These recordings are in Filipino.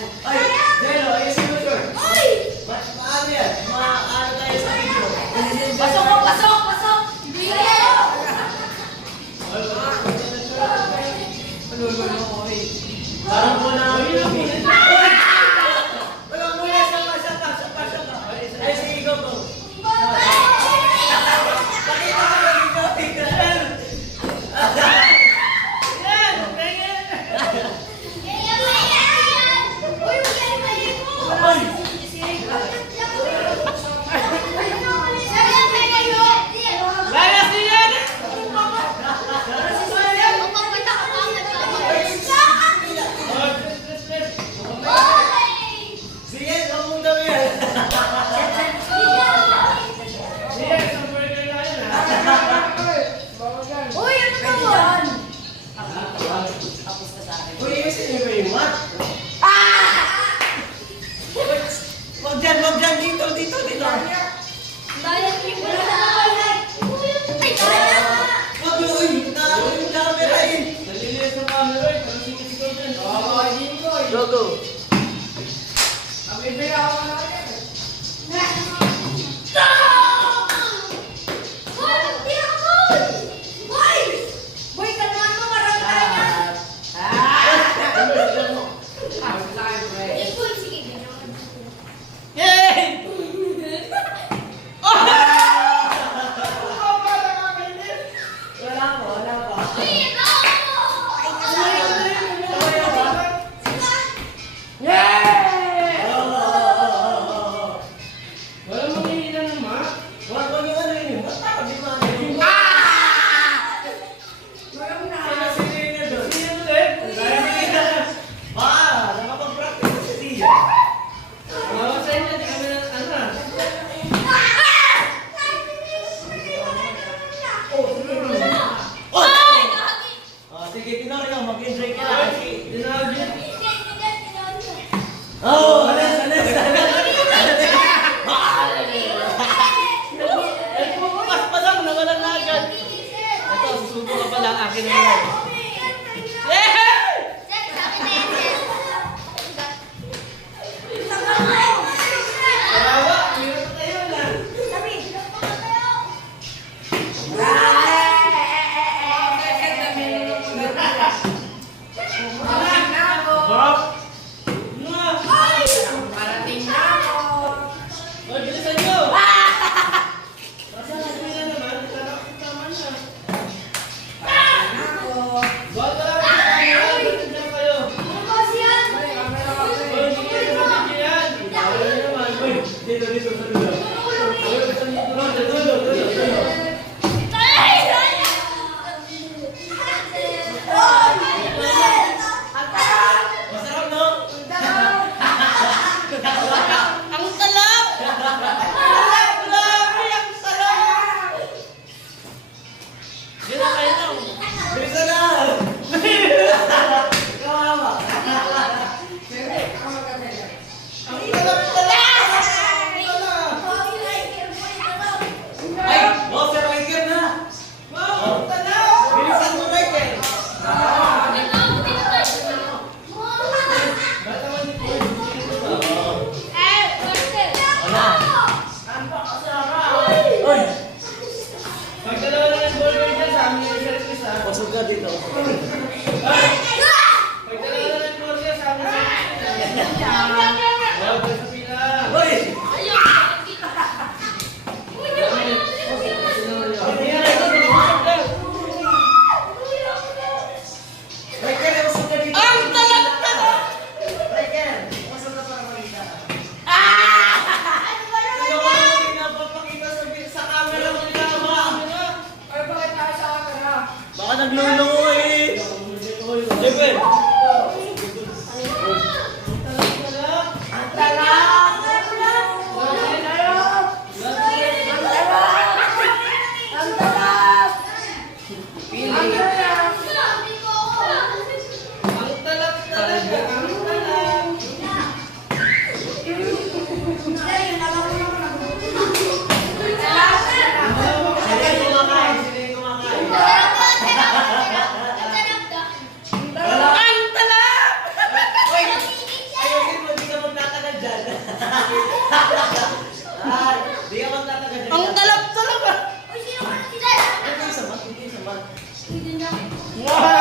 Ay, wala Wow.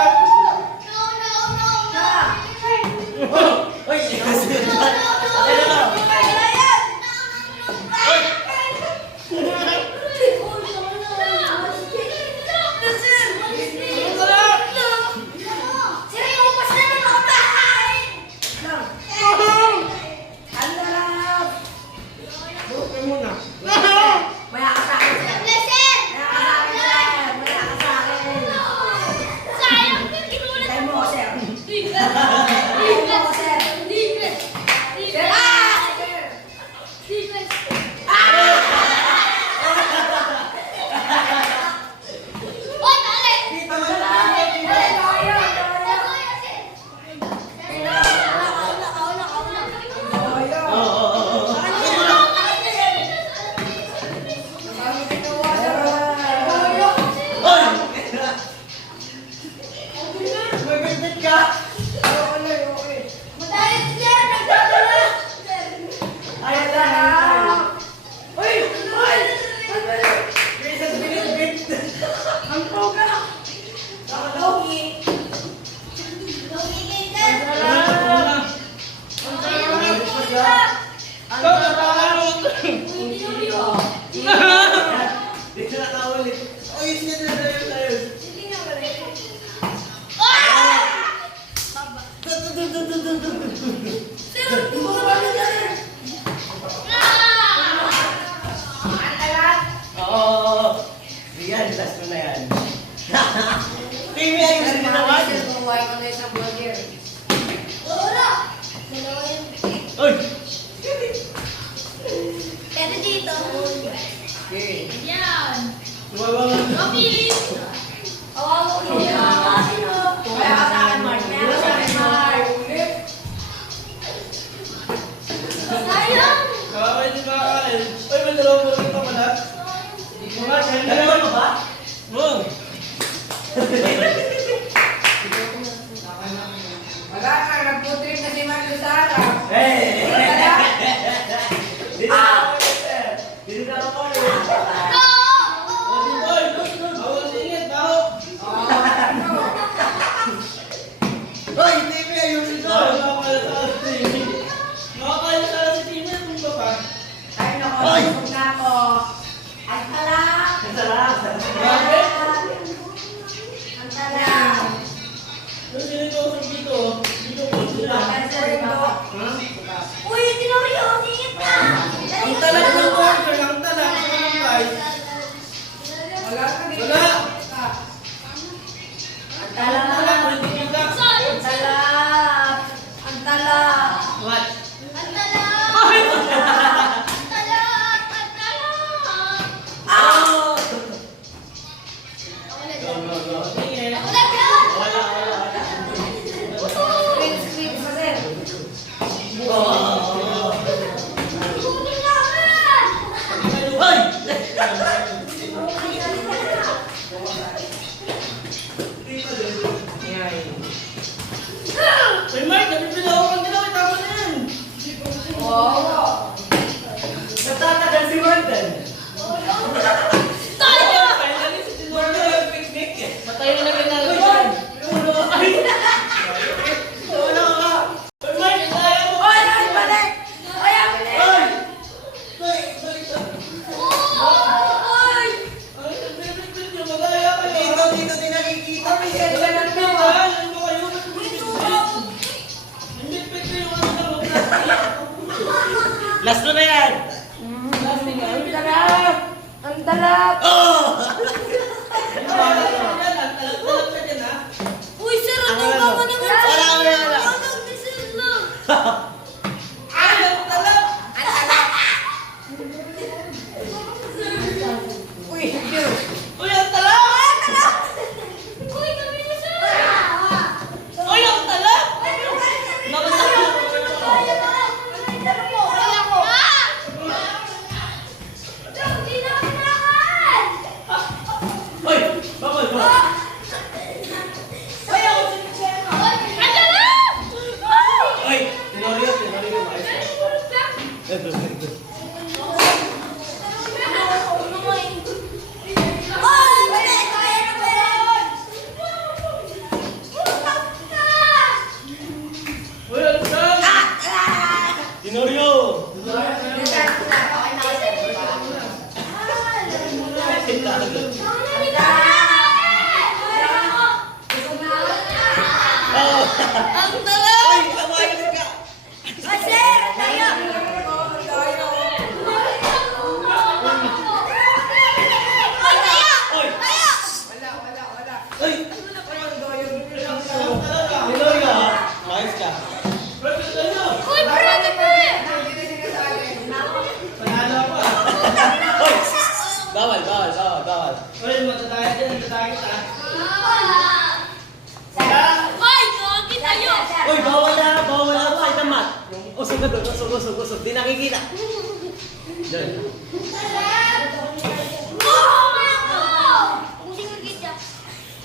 Ang talak! Oh!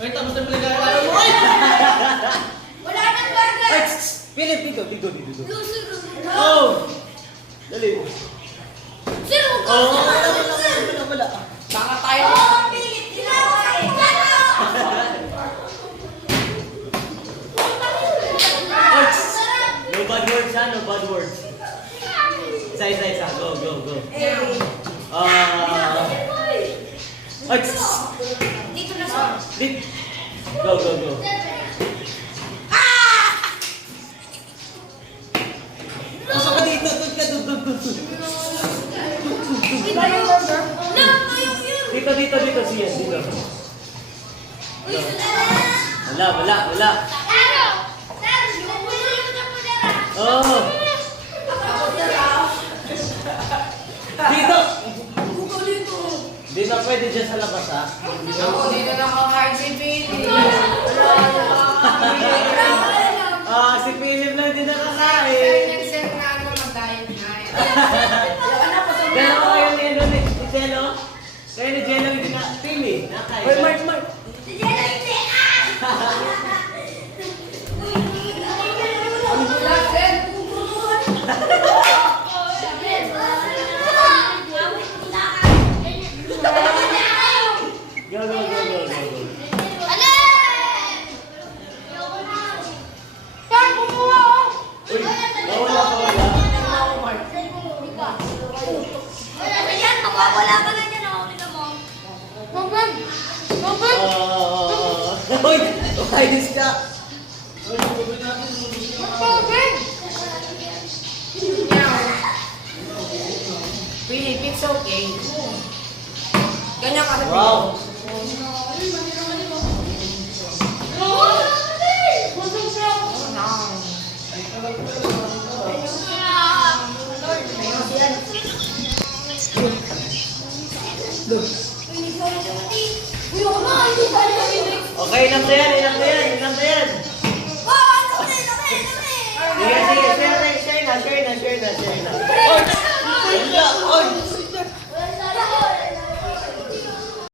Uy, tapos na pinag-aaral mo. Uy! Wala nang burger! Ay. Philip, dito, dito, dito. Oh! Dali. Sir, huwag Oh, sa wala, wala, wala, wala. Baka tayo. Oh, pilit. Ginagawa eh. Ay. No bad words ha, no bad words. Isa, isa, isa. Go, go, go. Ah. Ay, tss, tss. Dito na sa... Dit. Go, go, go. Pasok ka dito, doon ka, doon, doon, doon. Dito, dito, dito, siya, dito. Wala, wala, wala. Taro! Taro. Oh, dito. Dito. Di na pwede dyan sa labas, ha? Ako, dito na kakain si Pili. Ah, si Philip lang din Sabi nakakain. sir, na ano, mag-diet na. Dalawa kayo ni, ano, ni, Jello. Kayo ni Jello hindi na, Philip, nakain. Uy, Mark, Mark. Si Jenna hindi. Ah! Wala, sir. Go, go, go, go, go, go. Uy, bawala, bawala. Mawawala ka na dyan, ako nila mo. Mabag! Mabag! Ah, Pili, it's okay. Wow. Okay, na yan. Ja, und